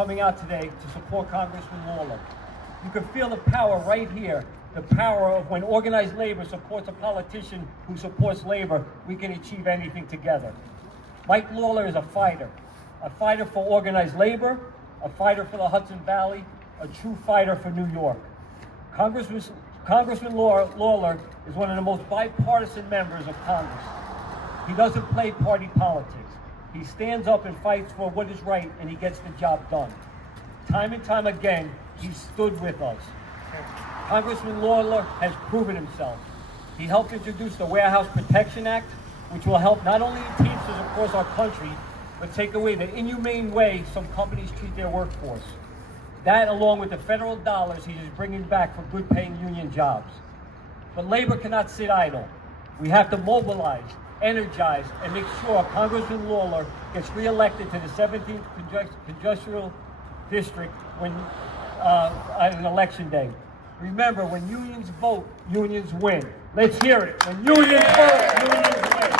coming out today to support Congressman Lawler. You can feel the power right here, the power of when organized labor supports a politician who supports labor, we can achieve anything together. Mike Lawler is a fighter for organized labor, a fighter for the Hudson Valley, a true fighter for New York. Congressman Lawler is one of the most bipartisan members of Congress. He doesn't play party politics. He stands up and fights for what is right, and he gets the job done. Time and time again, he stood with us. Congressman Lawler has proven himself. He helped introduce the Warehouse Protection Act, which will help not only the Teamsters across our country, but take away the inhumane way some companies treat their workforce. That, along with the federal dollars he is bringing back for good-paying union jobs. But labor cannot sit idle. We have to mobilize, energize, and make sure Congressman Lawler gets reelected to the 17th Congressional District on an election day. Remember, when unions vote, unions win. Let's hear it. When unions vote, unions win.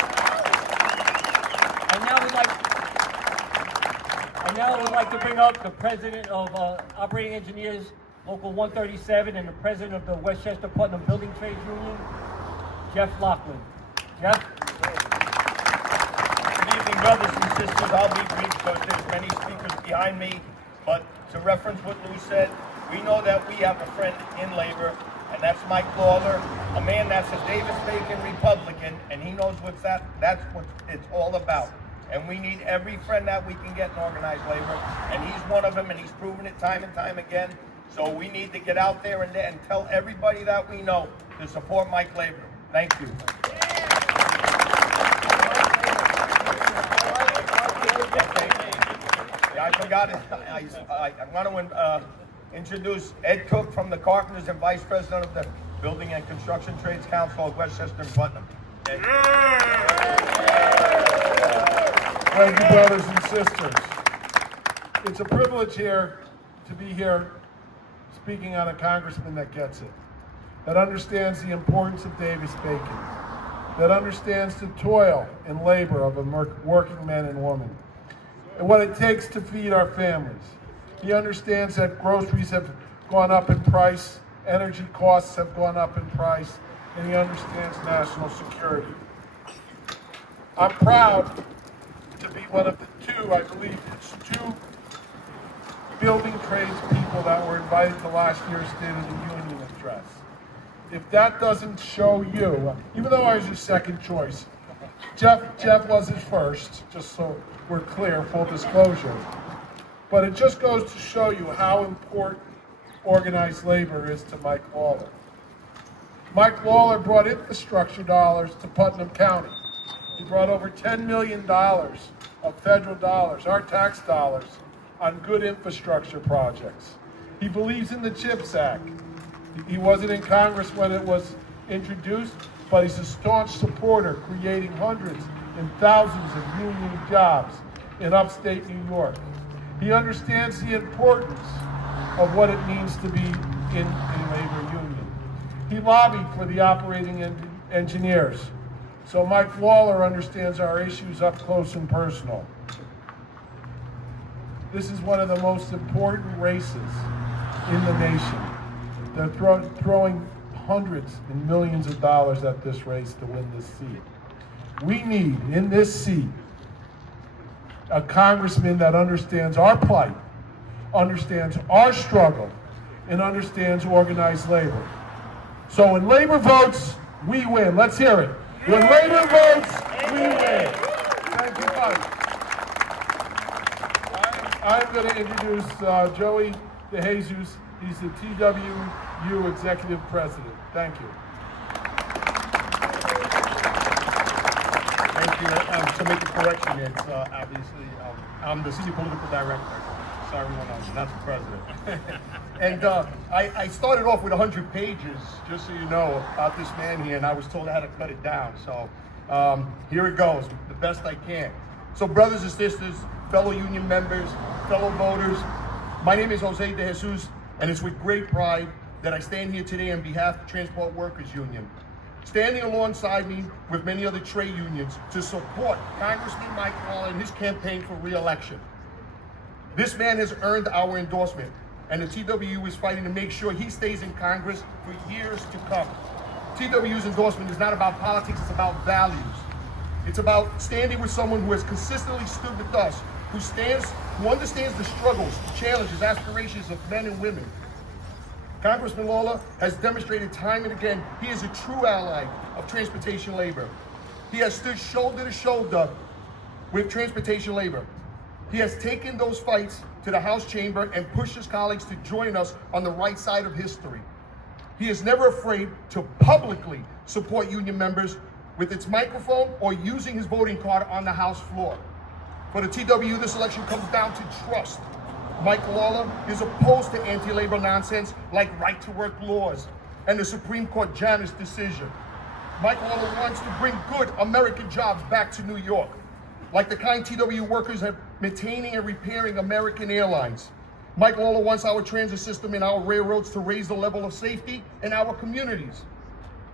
And now I would like to bring up the president of Operating Engineers, Local 137, and the president of the Westchester Putnam Building Trades Union, Jeff Lachlan. Jeff? Good evening, brothers and sisters. I'll be brief because there's many speakers behind me. But to reference what Lou said, we know that we have a friend in labor, and that's Mike Lawler, a man that's a Davis-Bacon Republican, and he knows that's what it's all about. And we need every friend that we can get in organized labor, and he's one of them, and he's proven it time and time again. So we need to get out there and tell everybody that we know to support Mike Labor. Thank you. I forgot it. I want to introduce Ed Cook from the Carpenters and Vice President of the Building and Construction Trades Council of Westchester and Putnam. Ed. Thank you, brothers and sisters. It's a privilege here to be here speaking on a congressman that gets it, that understands the importance of Davis-Bacon, that understands the toil and labor of a working man and woman, and what it takes to feed our families. He understands that groceries have gone up in price, energy costs have gone up in price, and he understands national security. I'm proud to be one of the two, I believe it's two building trades people that were invited to last year's State of the Union address. If that doesn't show you, even though I was your second choice, Jeff was his first, just so we're clear, full disclosure. But it just goes to show you how important organized labor is to Mike Lawler. Mike Lawler brought infrastructure dollars to Putnam County. He brought over $10 million of federal dollars, our tax dollars, on good infrastructure projects. He believes in the CHIPS Act. He wasn't in Congress when it was introduced, but he's a staunch supporter, creating hundreds and thousands of union jobs in upstate New York. He understands the importance of what it means to be in a labor union. He lobbied for the operating engineers. So Mike Lawler understands our issues up close and personal. This is one of the most important races in the nation. They're throwing hundreds and millions of dollars at this race to win this seat. We need, in this seat, a congressman that understands our plight, understands our struggle, and understands organized labor. So when labor votes, we win. Let's hear it. When labor votes, we win. Thank you much. I'm going to introduce Joey DeJesus. He's the TWU Executive President. Thank you. Thank you. To make a correction, it's obviously, I'm the Senior Political Director. Sorry, everyone else, not the President. And I started off with 100 pages, just so you know, about this man here, and I was told I had to cut it down. So here it goes, the best I can. So brothers and sisters, fellow union members, fellow voters, my name is Jose DeJesus, and it's with great pride that I stand here today on behalf of the Transport Workers Union, standing alongside me with many other trade unions to support Congressman Mike Lawler in his campaign for re-election. This man has earned our endorsement, and the TWU is fighting to make sure he stays in Congress for years to come. TWU's endorsement is not about politics, it's about values. It's about standing with someone who has consistently stood with us, who understands the struggles, challenges, aspirations of men and women. Congressman Lawler has demonstrated time and again he is a true ally of transportation labor. He has stood shoulder to shoulder with transportation labor. He has taken those fights to the House chamber and pushed his colleagues to join us on the right side of history. He is never afraid to publicly support union members with its microphone or using his voting card on the House floor. For the TWU, this election comes down to trust. Mike Lawler is opposed to anti-labor nonsense like right-to-work laws and the Supreme Court Janus decision. Mike Lawler wants to bring good American jobs back to New York, like the kind TWU workers have maintaining and repairing American airlines. Mike Lawler wants our transit system and our railroads to raise the level of safety in our communities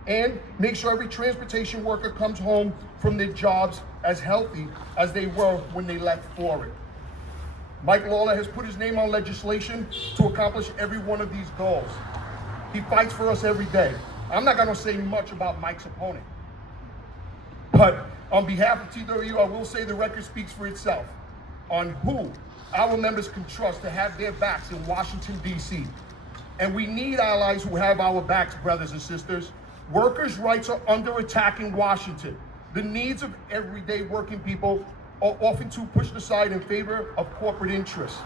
and make sure every transportation worker comes home from their jobs as healthy as they were when they left for it. Mike Lawler has put his name on legislation to accomplish every one of these goals. He fights for us every day. I'm not gonna say much about Mike's opponent, but on behalf of TWU, I will say the record speaks for itself on who our members can trust to have their backs in Washington, D.C. And we need allies who have our backs, brothers and sisters. Workers' rights are under attack in Washington. The needs of everyday working people are often too pushed aside in favor of corporate interests.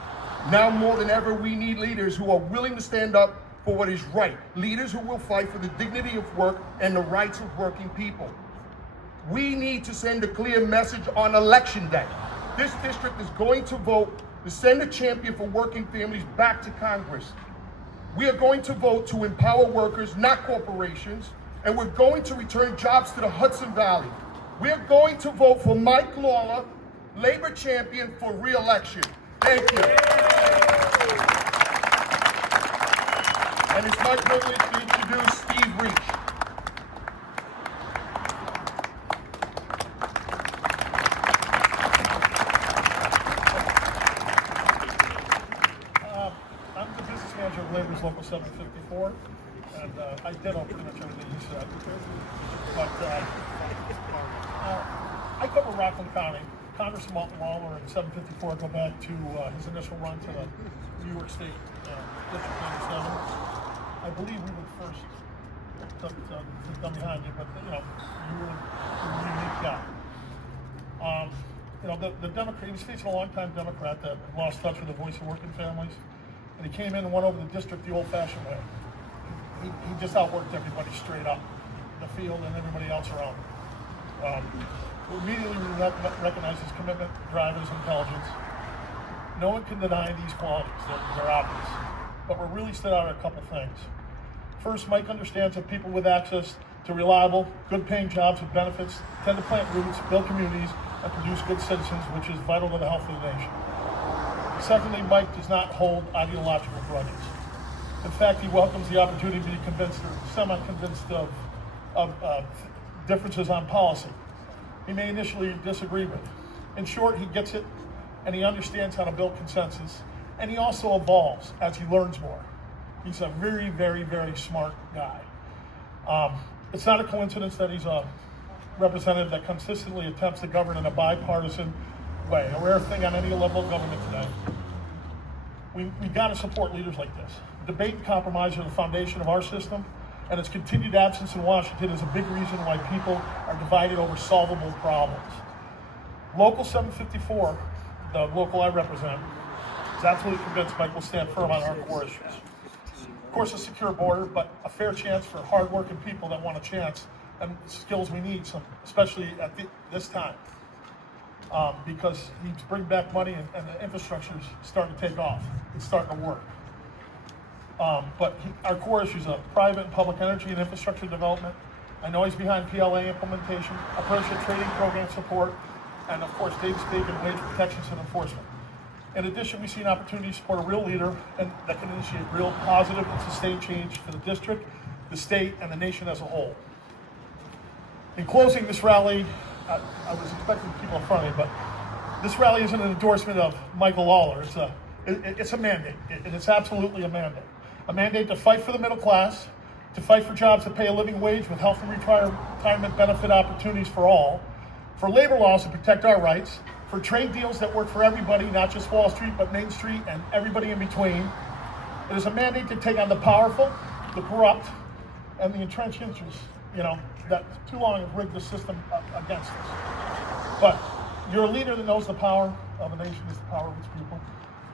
Now more than ever, we need leaders who are willing to stand up for what is right. Leaders who will fight for the dignity of work and the rights of working people. We need to send a clear message on election day. This district is going to vote to send a champion for working families back to Congress. We are going to vote to empower workers, not corporations, and we're going to return jobs to the Hudson Valley. We're going to vote for Mike Lawler, labor champion for re-election. Thank you. And it's my privilege to introduce Steve Reach. I'm the business manager of Labor's Local 754, and I did on pretty much everything you said. But I cover Rockland County. Congressman Lawler in 754 go back to his initial run to the New York State District 97. I believe we were first done behind you, but you were a unique guy. The Democrat, he was facing a long-time Democrat that lost touch with the voice of working families, and he came in and went over the district the old-fashioned way. He just outworked everybody straight up, the field and everybody else around him. Immediately we recognize his commitment, drive, his intelligence. No one can deny these qualities, they're obvious. But we're really stood out a couple things. First, Mike understands that people with access to reliable, good-paying jobs with benefits tend to plant roots, build communities, and produce good citizens, which is vital to the health of the nation. Secondly, Mike does not hold ideological grudges. In fact, he welcomes the opportunity to be convinced or semi-convinced of differences on policy he may initially disagree with. In short, he gets it, and he understands how to build consensus, and he also evolves as he learns more. He's a very, very, very smart guy. It's not a coincidence that he's a representative that consistently attempts to govern in a bipartisan way, a rare thing on any level of government today. We got to support leaders like this. Debate and compromise are the foundation of our system, and its continued absence in Washington is a big reason why people are divided over solvable problems. Local 754, the local I represent, is absolutely convinced Mike will stand firm on our core issues. Of course, a secure border, but a fair chance for hard-working people that want a chance and skills we need, especially at this time, because he's bringing back money and the infrastructure is starting to take off. It's starting to work. But our core issues are private and public energy and infrastructure development. I know he's behind PLA implementation, apprenticeship training program support, and of course, Davis-Bacon wage protections and enforcement. In addition, we see an opportunity to support a real leader that can initiate real positive and sustained change for the district, the state, and the nation as a whole. In closing this rally, I was expecting people in front of me, but this rally isn't an endorsement of Michael Lawler. It's a It's a mandate. It's absolutely a mandate. A mandate to fight for the middle class, to fight for jobs that pay a living wage with health and retirement benefit opportunities for all, for labor laws to protect our rights, for trade deals that work for everybody, not just Wall Street, but Main Street and everybody in between. It is a mandate to take on the powerful, the corrupt, and the entrenched interests, that too long have rigged the system against us. But you're a leader that knows the power of a nation is the power of its people,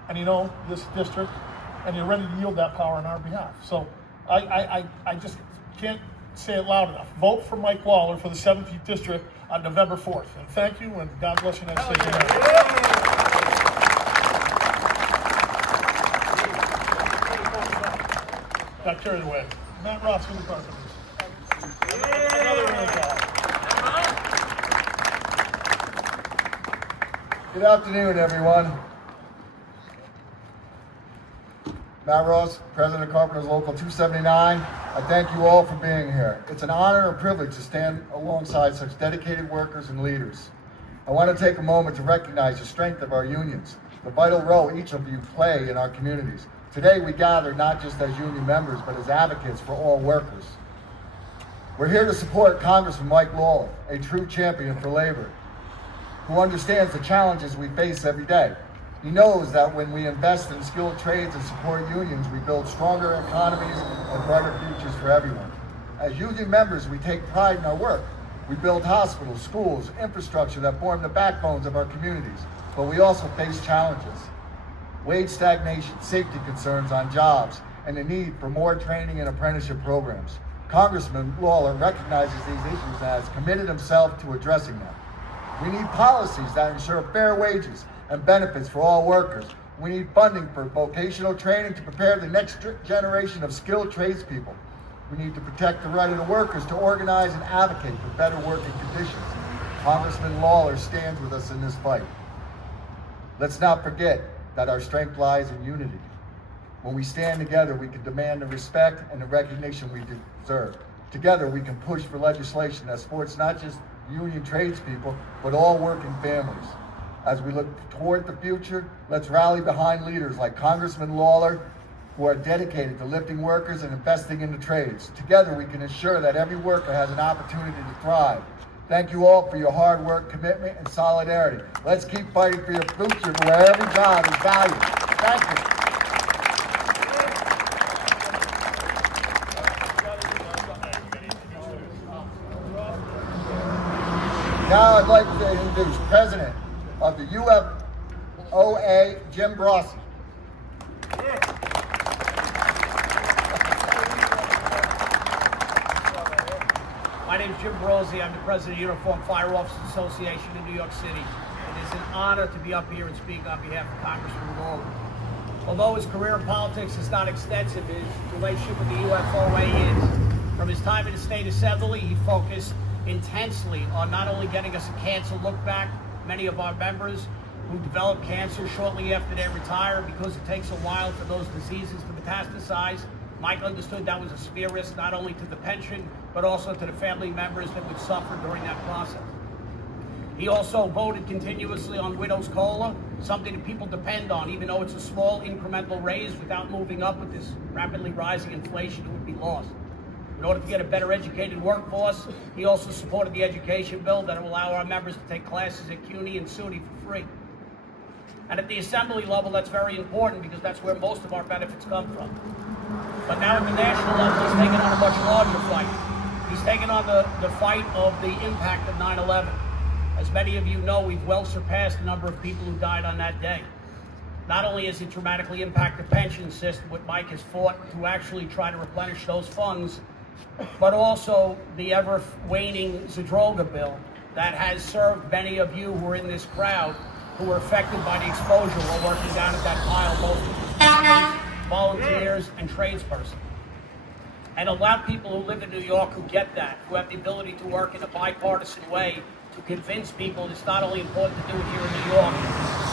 and you know this district, and you're ready to yield that power on our behalf. So I just can't say it loud enough. Vote for Mike Lawler for the 17th District on November 4th. And thank you, and God bless you, United States of America. Got carried away. Matt Ross, for the carpenters. Another really job. Good afternoon, everyone. Matt Ross, President of Carpenters Local 279. I thank you all for being here. It's an honor and privilege to stand alongside such dedicated workers and leaders. I want to take a moment to recognize the strength of our unions, the vital role each of you play in our communities. Today we gather not just as union members, but as advocates for all workers. We're here to support Congressman Mike Lawler, a true champion for labor, who understands the challenges we face every day. He knows that when we invest in skilled trades and support unions, we build stronger economies and brighter futures for everyone. As union members, we take pride in our work. We build hospitals, schools, infrastructure that form the backbones of our communities, but we also face challenges. Wage stagnation, safety concerns on jobs, and the need for more training and apprenticeship programs. Congressman Lawler recognizes these issues and has committed himself to addressing them. We need policies that ensure fair wages and benefits for all workers. We need funding for vocational training to prepare the next generation of skilled tradespeople. We need to protect the right of the workers to organize and advocate for better working conditions. Congressman Lawler stands with us in this fight. Let's not forget that our strength lies in unity. When we stand together, we can demand the respect and the recognition we deserve. Together, we can push for legislation that supports not just union tradespeople, but all working families. As we look toward the future, let's rally behind leaders like Congressman Lawler, who are dedicated to lifting workers and investing in the trades. Together, we can ensure that every worker has an opportunity to thrive. Thank you all for your hard work, commitment, and solidarity. Let's keep fighting for your future where every job is valued. Thank you. Now I'd like to introduce President of the UFOA, Jim Brossi. My name is Jim Brossi. I'm the president of the Uniform Fire Officers Association in New York City. It is an honor to be up here and speak on behalf of Congressman Lawler. Although his career in politics is not extensive, his relationship with the UFOA is. From his time in the state assembly, he focused intensely on not only getting us a cancer look back. Many of our members who develop cancer shortly after they retire, because it takes a while for those diseases to metastasize. Mike understood that was a severe risk not only to the pension, but also to the family members that would suffer during that process. He also voted continuously on Widow's COLA, something that people depend on, even though it's a small incremental raise. Without moving up with this rapidly rising inflation, it would be lost. In order to get a better educated workforce, he also supported the education bill that will allow our members to take classes at CUNY and SUNY for free. And at the assembly level, that's very important because that's where most of our benefits come from. But now at the national level, he's taken on a much larger fight. He's taken on the fight of the impact of 9/11. As many of you know, we've well surpassed the number of people who died on that day. Not only has it dramatically impacted the pension system, what Mike has fought to actually try to replenish those funds, but also the ever-waning Zadroga bill that has served many of you who are in this crowd who were affected by the exposure while working down at that pile, both as volunteers and tradespersons. And a lot of people who live in New York who get that, who have the ability to work in a bipartisan way to convince people it's not only important to do it here in New York,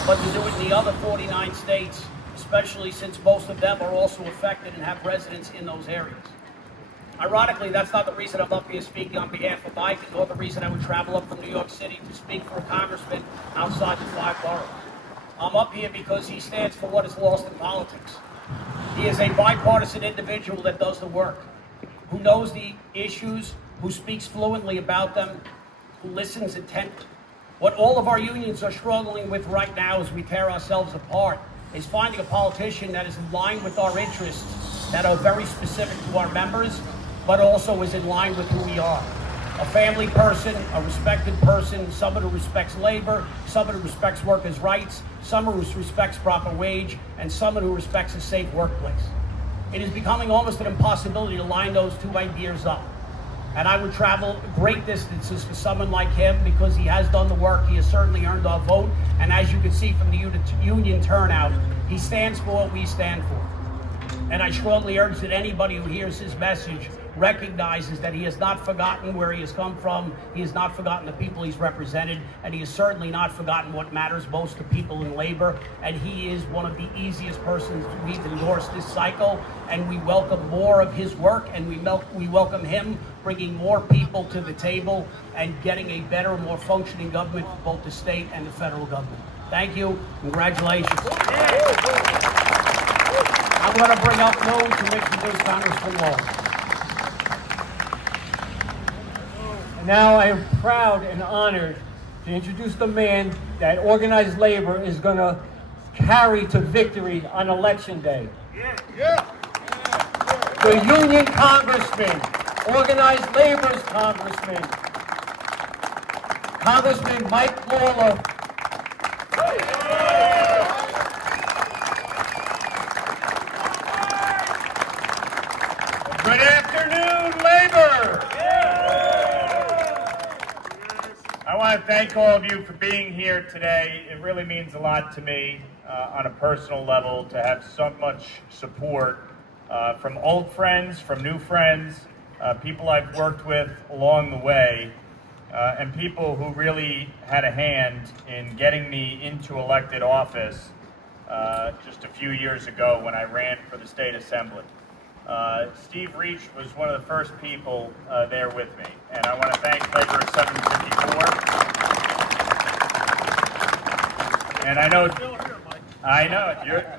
but to do it in the other 49 states, especially since most of them are also affected and have residents in those areas. Ironically, that's not the reason I'm up here speaking on behalf of Mike, nor the reason I would travel up from New York City to speak for a congressman outside the 5 boroughs. I'm up here because he stands for what is lost in politics. He is a bipartisan individual that does the work, who knows the issues, who speaks fluently about them, who listens intently. What all of our unions are struggling with right now as we tear ourselves apart is finding a politician that is in line with our interests, that are very specific to our members, but also is in line with who we are. A family person, a respected person, someone who respects labor, someone who respects workers' rights, someone who respects proper wage, and someone who respects a safe workplace. It is becoming almost an impossibility to line those two ideas up. And I would travel great distances for someone like him because he has done the work. He has certainly earned our vote. And as you can see from the union turnout, he stands for what we stand for. And I strongly urge that anybody who hears his message recognizes that he has not forgotten where he has come from, he has not forgotten the people he's represented, and he has certainly not forgotten what matters most to people in labor. And he is one of the easiest persons we've endorsed this cycle, and we welcome more of his work, and we welcome him bringing more people to the table and getting a better, more functioning government for both the state and the federal government. Thank you. Congratulations. I'm going to bring up those to introduce Congressman Lawler. Now I am proud and honored to introduce the man that organized labor is going to carry to victory on Election Day. The union congressman, organized labor's congressman, Congressman Mike Lawler. Good afternoon, labor! I want to thank all of you for being here today. It really means a lot to me on a personal level to have so much support from old friends, from new friends, people I've worked with along the way, and people who really had a hand in getting me into elected office just a few years ago when I ran for the state assembly. Steve Reach was one of the first people there with me, and I want to thank Labor 754. And I know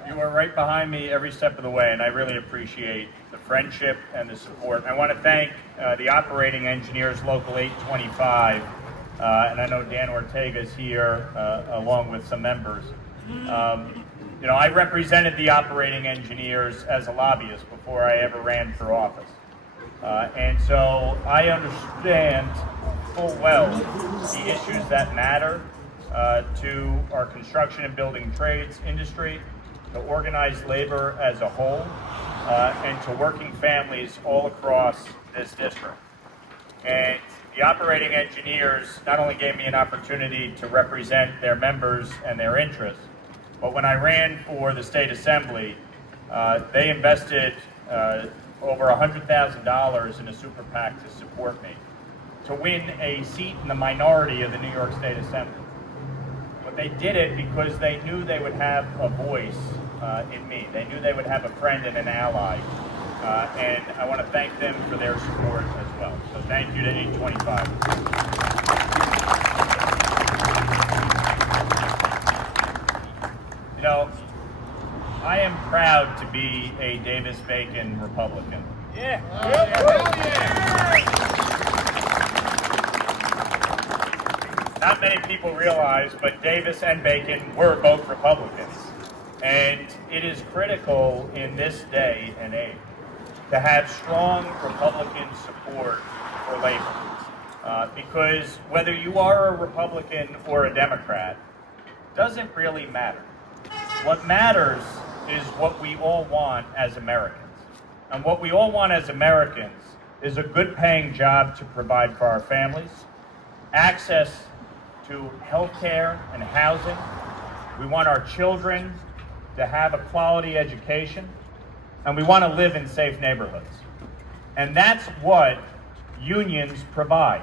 you are right behind me every step of the way, and I really appreciate the friendship and the support. And I want to thank the operating engineers, Local 825, and I know Dan Ortega is here along with some members. You know, I represented the operating engineers as a lobbyist before I ever ran for office. And so I understand full well the issues that matter to our construction and building trades industry, to organized labor as a whole, and to working families all across this district. And the operating engineers not only gave me an opportunity to represent their members and their interests, but when I ran for the state assembly, they invested over $100,000 in a super PAC to support me, to win a seat in the minority of the New York State Assembly. But they did it because they knew they would have a voice in me. They knew they would have a friend and an ally. And I want to thank them for their support as well. So thank you to 825. You know, I am proud to be a Davis-Bacon Republican. Yeah. Not many people realize, but Davis and Bacon were both Republicans. And it is critical in this day and age to have strong Republican support for labor. Because whether you are a Republican or a Democrat doesn't really matter. What matters is what we all want as Americans. And what we all want as Americans is a good paying job to provide for our families, access to health care and housing. We want our children to have a quality education, and we want to live in safe neighborhoods. And that's what unions provide.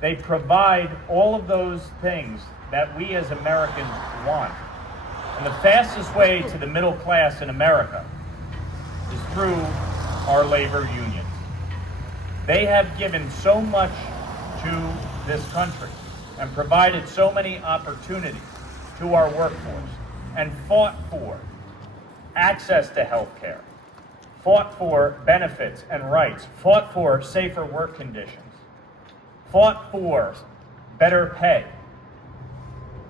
They provide all of those things that we as Americans want. And the fastest way to the middle class in America is through our labor unions. They have given so much to this country and provided so many opportunities to our workforce. and fought for access to health care, fought for benefits and rights, fought for safer work conditions, fought for better pay.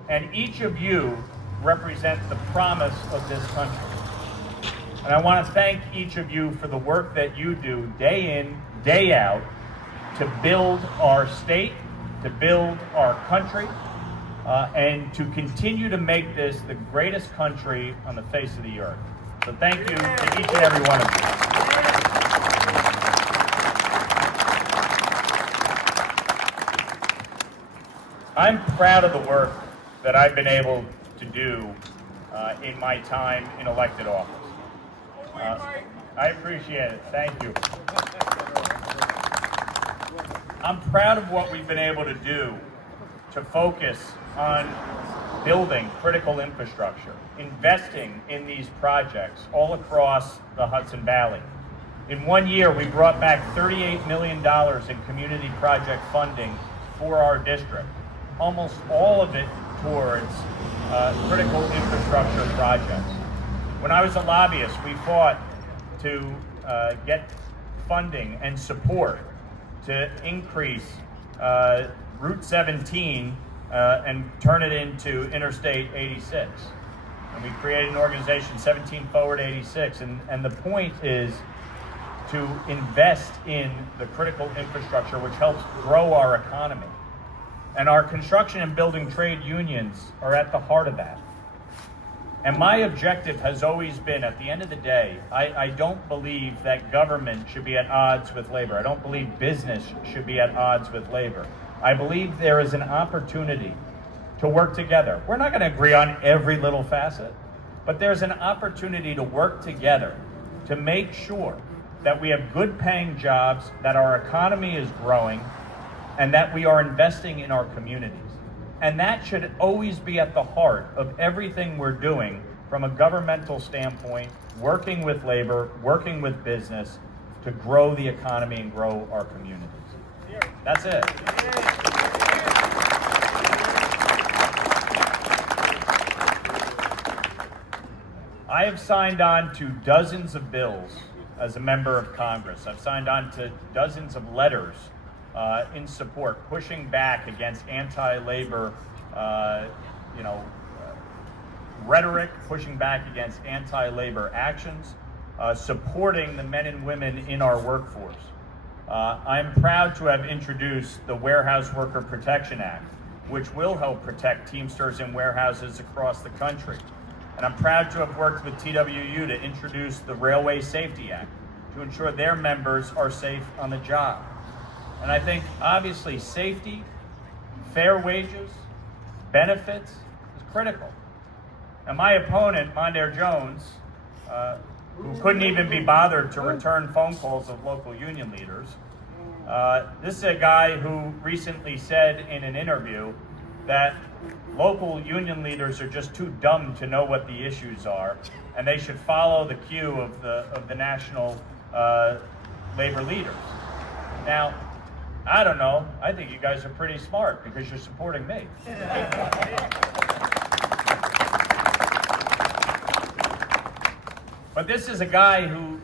And each of you represent the promise of this country. And I want to thank each of you for the work that you do day in, day out to build our state, to build our country, and to continue to make this the greatest country on the face of the earth. So thank you to each and every one of you. I'm proud of the work that I've been able to do in my time in elected office. I appreciate it. Thank you. I'm proud of what we've been able to do to focus on building critical infrastructure, investing in these projects all across the Hudson Valley. In 1 year, we brought back $38 million in community project funding for our district, almost all of it towards critical infrastructure projects. When I was a lobbyist, we fought to get funding and support to increase Route 17 and turn it into Interstate 86. And we created an organization, 17 Forward 86, and the point is to invest in the critical infrastructure which helps grow our economy. And our construction and building trade unions are at the heart of that. And my objective has always been, at the end of the day, I don't believe that government should be at odds with labor. I don't believe business should be at odds with labor. I believe there is an opportunity to work together. We're not going to agree on every little facet, but there's an opportunity to work together to make sure that we have good paying jobs, that our economy is growing, and that we are investing in our communities. And that should always be at the heart of everything we're doing from a governmental standpoint, working with labor, working with business to grow the economy and grow our communities. That's it. I have signed on to dozens of bills as a member of Congress. I've signed on to dozens of letters in support, pushing back against anti-labor, rhetoric, pushing back against anti-labor actions, supporting the men and women in our workforce. I'm proud to have introduced the Warehouse Worker Protection Act, which will help protect Teamsters in warehouses across the country. And I'm proud to have worked with TWU to introduce the Railway Safety Act to ensure their members are safe on the job. And I think, obviously, safety, fair wages, benefits is critical. And my opponent, Mondaire Jones, who couldn't even be bothered to return phone calls of local union leaders, this is a guy who recently said in an interview that local union leaders are just too dumb to know what the issues are, and they should follow the cue of the national labor leaders. Now, I don't know. I think you guys are pretty smart because you're supporting me. But this is a guy who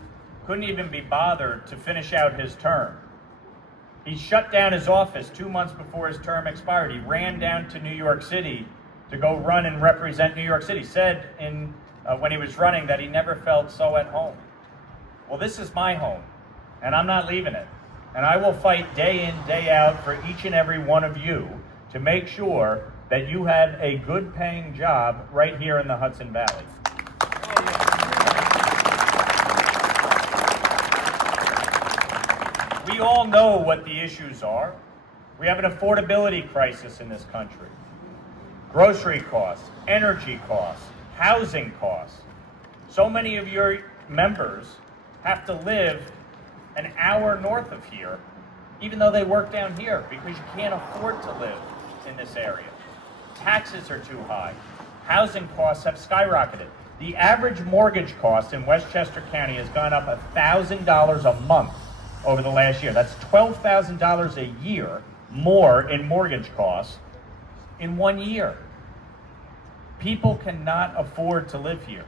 couldn't even be bothered to finish out his term. He shut down his office 2 months before his term expired. He ran down to New York City to go run and represent New York City. Said when he was running that he never felt so at home. Well, this is my home, and I'm not leaving it. And I will fight day in, day out for each and every one of you to make sure that you have a good paying job right here in the Hudson Valley. We all know what the issues are. We have an affordability crisis in this country. Grocery costs, energy costs, housing costs. So many of your members have to live an hour north of here, even though they work down here, because you can't afford to live in this area. Taxes are too high. Housing costs have skyrocketed. The average mortgage cost in Westchester County has gone up $1,000 a month over the last year. That's $12,000 a year more in mortgage costs in 1 year. People cannot afford to live here.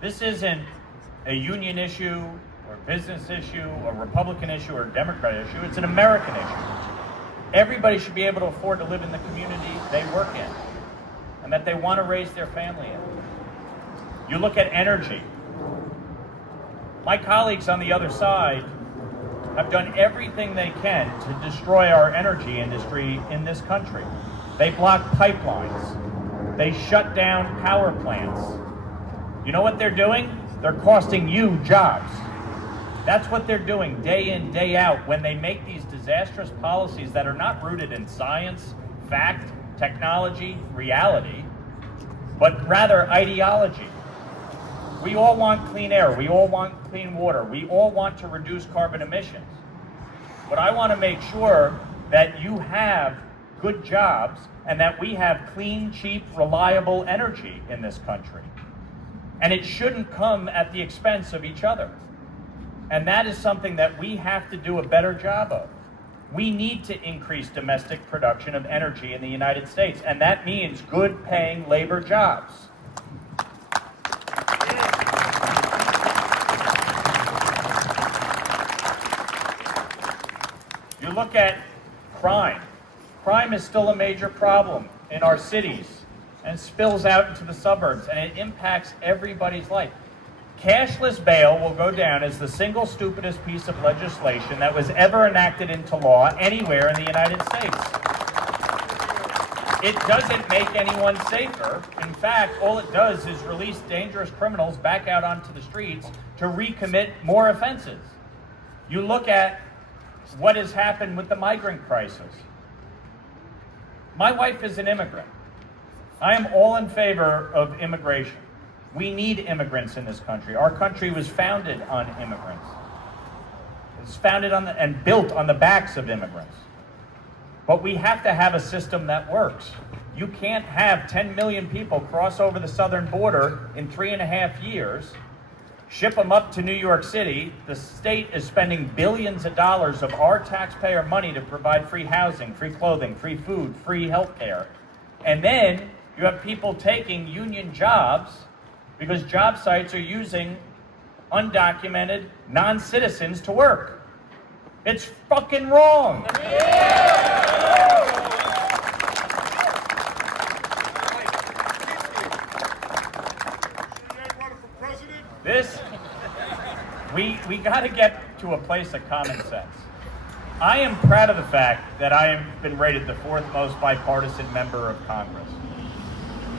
This isn't a union issue or a business issue or a Republican issue or a Democrat issue. It's an American issue. Everybody should be able to afford to live in the community they work in and that they want to raise their family in. You look at energy. My colleagues on the other side have done everything they can to destroy our energy industry in this country. They block pipelines. They shut down power plants. You know what they're doing? They're costing you jobs. That's what they're doing day in, day out when they make these disastrous policies that are not rooted in science, fact, technology, reality, but rather ideology. We all want clean air. We all want clean water. We all want to reduce carbon emissions. But I want to make sure that you have good jobs and that we have clean, cheap, reliable energy in this country. And it shouldn't come at the expense of each other. And that is something that we have to do a better job of. We need to increase domestic production of energy in the United States, and that means good paying labor jobs. You look at crime. Crime is still a major problem in our cities and spills out into the suburbs, and it impacts everybody's life. Cashless bail will go down as the single stupidest piece of legislation that was ever enacted into law anywhere in the United States. It doesn't make anyone safer. In fact, all it does is release dangerous criminals back out onto the streets to recommit more offenses. You look at what has happened with the migrant crisis. My wife is an immigrant. I am all in favor of immigration. We need immigrants in this country. Our country was founded on immigrants. It's founded on and built on the backs of immigrants. But we have to have a system that works. You can't have 10 million people cross over the southern border in 3.5 years, ship them up to New York City. The state is spending billions of dollars of our taxpayer money to provide free housing, free clothing, free food, free health care. And then you have people taking union jobs because job sites are using undocumented non-citizens to work. It's fucking wrong. This, we got to get to a place of common sense. I am proud of the fact that I have been rated the 4th most bipartisan member of Congress.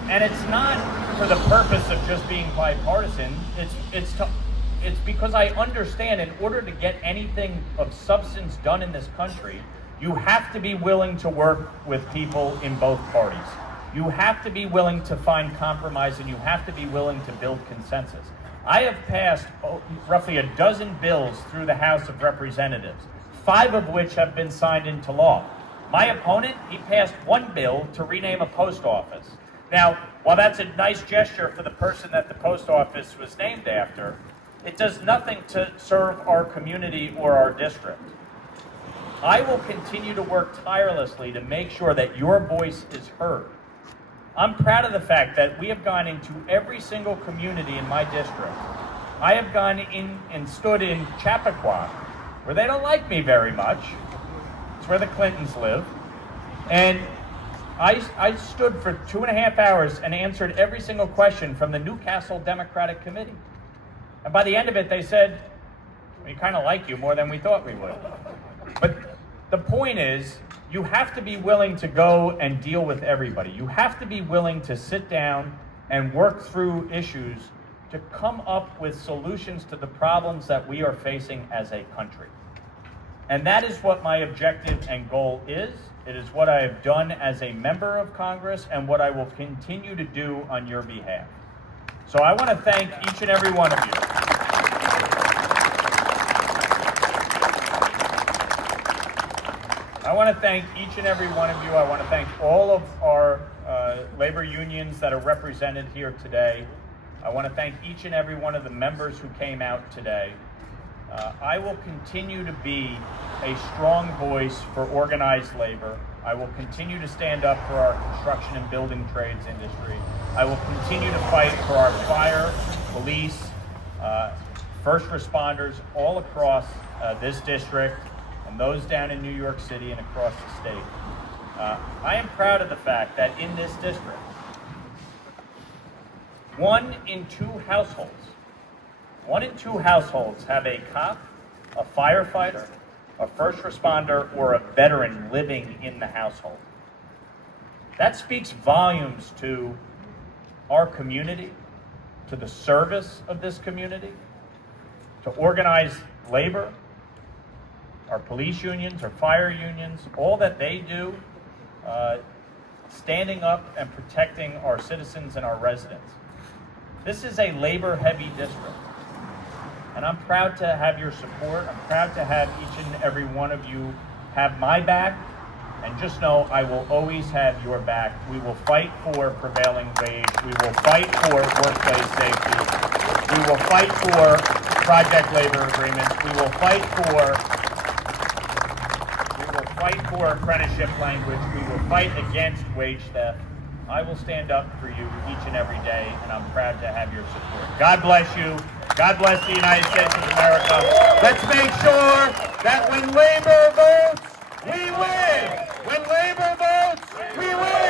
And it's not for the purpose of just being bipartisan. It's because I understand in order to get anything of substance done in this country, you have to be willing to work with people in both parties. You have to be willing to find compromise, and you have to be willing to build consensus. I have passed roughly a dozen bills through the House of Representatives, 5 of which have been signed into law. My opponent, he passed one bill to rename a post office. Now, while that's a nice gesture for the person that the post office was named after, it does nothing to serve our community or our district. I will continue to work tirelessly to make sure that your voice is heard. I'm proud of the fact that we have gone into every single community in my district. I have gone in and stood in Chappaqua, where they don't like me very much. It's where the Clintons live. And I stood for 2.5 hours and answered every single question from the Newcastle Democratic Committee. And by the end of it, they said, we kind of like you more than we thought we would. But the point is, you have to be willing to go and deal with everybody. You have to be willing to sit down and work through issues to come up with solutions to the problems that we are facing as a country. And that is what my objective and goal is. It is what I have done as a member of Congress and what I will continue to do on your behalf. So I want to thank each and every one of you. I want to thank each and every one of you. I want to thank all of our labor unions that are represented here today. I want to thank each and every one of the members who came out today. I will continue to be a strong voice for organized labor. I will continue to stand up for our construction and building trades industry. I will continue to fight for our fire, police, first responders all across this district and those down in New York City and across the state. I am proud of the fact that in this district, 1 in 2 households have a cop, a firefighter, a first responder, or a veteran living in the household. That speaks volumes to our community, to the service of this community, to organized labor, our police unions, our fire unions, all that they do, standing up and protecting our citizens and our residents. This is a labor-heavy district, and I'm proud to have your support. I'm proud to have each and every one of you have my back, and just know I will always have your back. We will fight for prevailing wage. We will fight for workplace safety. We will fight for project labor agreements. We will fight for apprenticeship language. We will fight against wage theft. I will stand up for you each and every day, and I'm proud to have your support. God bless you. God bless the United States of America. Let's make sure that when labor votes, we win. When labor votes, we win.